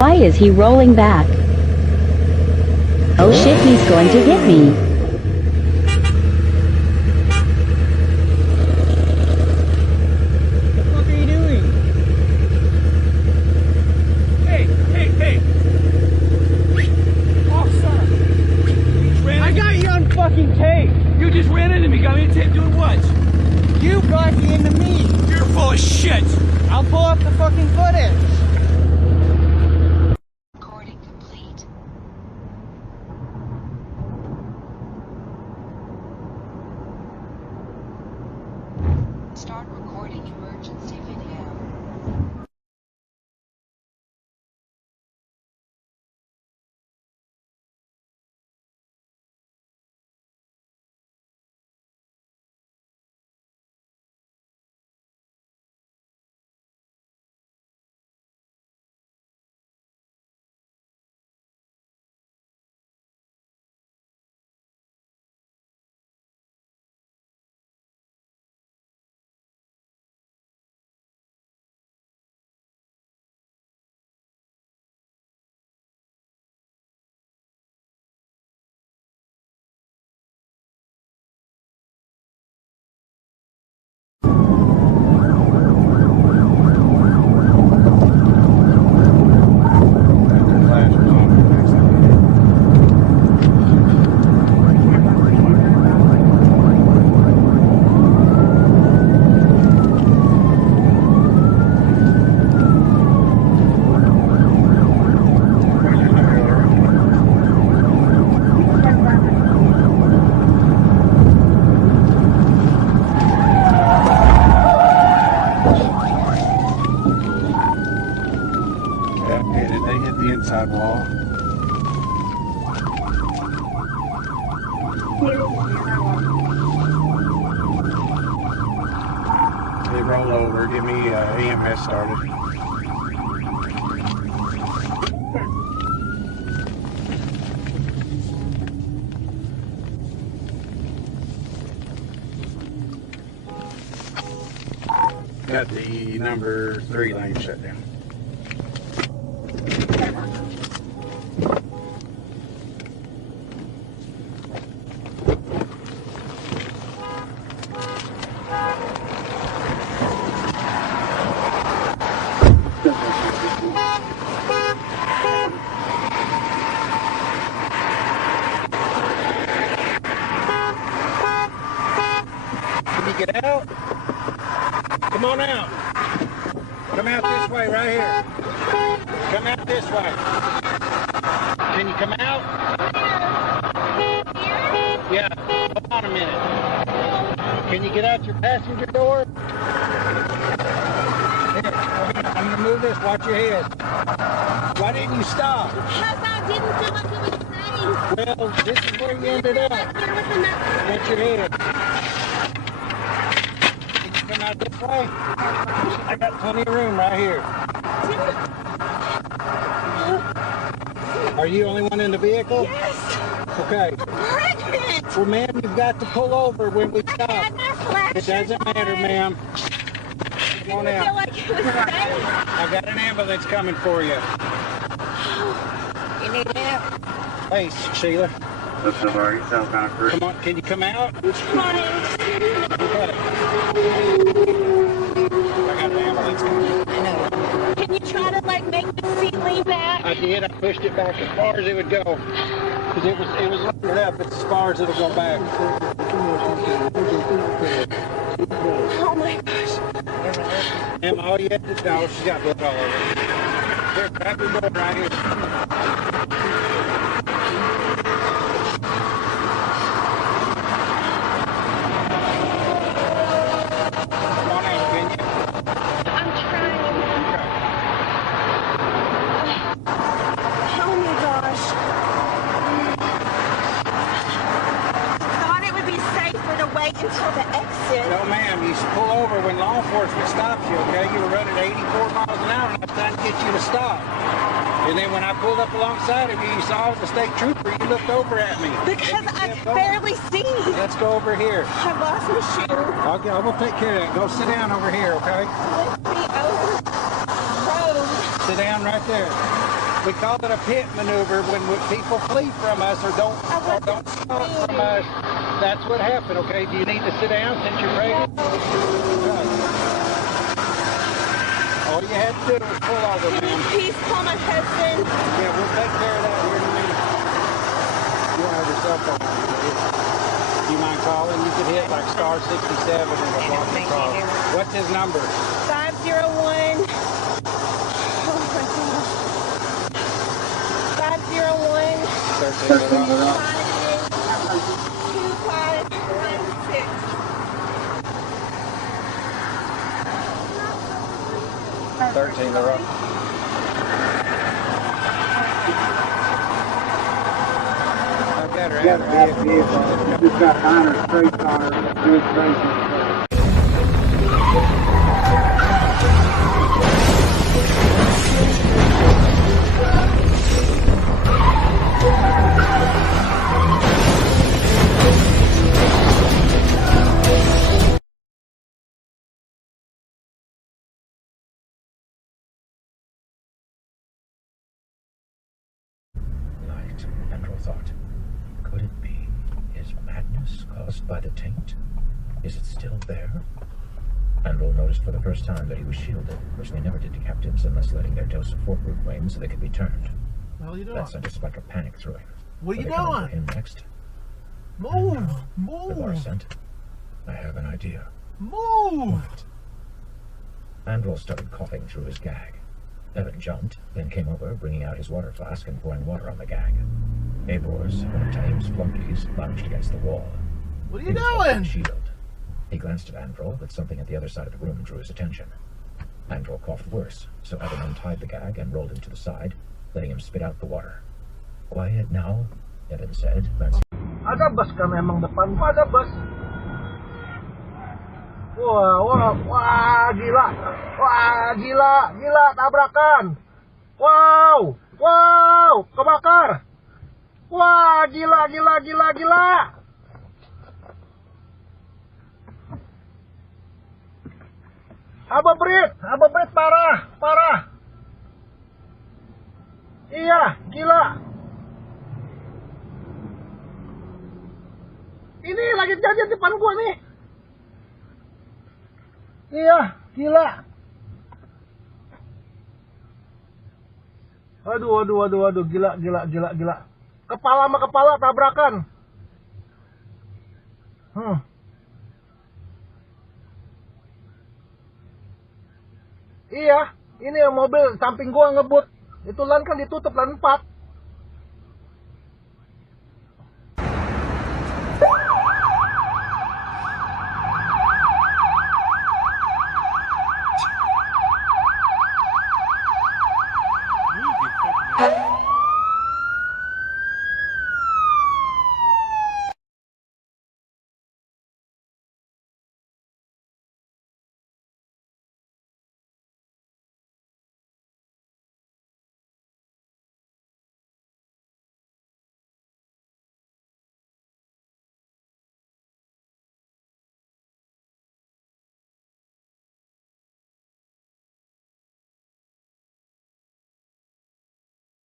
Why is he rolling back? Oh shit, he's going to hit me. What the fuck are you doing? Hey! Oh, sir! I got you on fucking tape! You just ran into me, got me on tape doing what? You got into me! You're full of shit! I'll pull up the fucking footage! Recording complete. Start recording emergency video. They hit the inside wall. They roll over, get me EMS started. Got the number 3 lane shut down. Can you get out? Come on out. Come out this way right here. Come out this way. Can you come out? Yeah, hold on a minute. Can you get out your passenger door? Here, I'm going to move this. Watch your head. Why didn't you stop? Because I didn't feel like it was safe. Well, this is where you ended up. There was enough. Watch your head. Can you come out this way? I got plenty of room right here. Are you the only one in the vehicle? Yes. Okay. Pregnant. Well, ma'am, you've got to pull over when we I stop. had my flash. It doesn't matter, ma'am. Come on I feel out. like it was safe. I got an ambulance coming for you. You need help. Hey, Sheila. This is already sounds kind of crazy. Come on, can you come out? I'm trying. Okay. I got an ambulance coming. I know. Can you try to like make the seat lean back? I did. I pushed it back as far as it would go. Because it was loaded up. It's as far as it'll go back. Oh my gosh. Ma'am, all you have to know, she's got blood all over her. Here, grab your door right here. Come on out, can you? I'm trying. Okay. Oh my gosh. Thought it would be safer to wait until the exit. No, ma'am, you pull over when law enforcement stops you, okay? You were running 84 miles an hour and I was trying to get you to stop. And then when I pulled up alongside of you, you saw the state trooper, you looked over at me. Because I barely see. Let's go over here. I lost my shoe. I will take care of that. Go sit down over here, okay? Let's be over the road. Sit down right there. We call it a pit maneuver when people flee from us or don't stop from us. That's what happened, okay? Do you need to sit down since you're pregnant? All you had to do was pull over, Can you ma'am. please call my husband? Yeah, we'll take care of that here in a minute. You don't have your cell phone on, do you? Do you mind calling? You could hit like star 67 and it'll block the call. What's his number? 501. 501. 13 the rock. I better have a vehicle. Just got minor streets on her. Good station. Light, Andrew thought. Could it be his madness caused by the taint? Is it still there? Andrew noticed for the first time that he was shielded, which they never did to captives unless letting their dose of fork root wane so they could be turned. What are you doing? That sent a spark of panic through him. What are you Were they coming for doing? him next? Move! The bar Move! sent. I have an idea. Move! Andrew started coughing through his gag. Evan jumped, then came over, bringing out his water flask and pouring water on the gag. Abors, one of Taim's flunkies, lounged against the wall. What are He you was holding a doing? shield. He glanced at Andrew, but something at the other side of the room drew his attention. Andrew coughed worse, so Evan untied the gag and rolled him to the side, letting him spit out the water. Quiet now, Evan said, glancing. Ada bus ka memang depan? Ada bus. Wah, gila. Wah, gila, tabrakan. Wow, kebakar. Wah, gila. Abah Brit parah. Iya, gila. Ini lagi jajan depan gua nih. Iya, gila. Aduh, gila. Kepala sama kepala tabrakan. Iya, ini yang mobil samping gua ngebut. Itu lan kan ditutup, lan 4.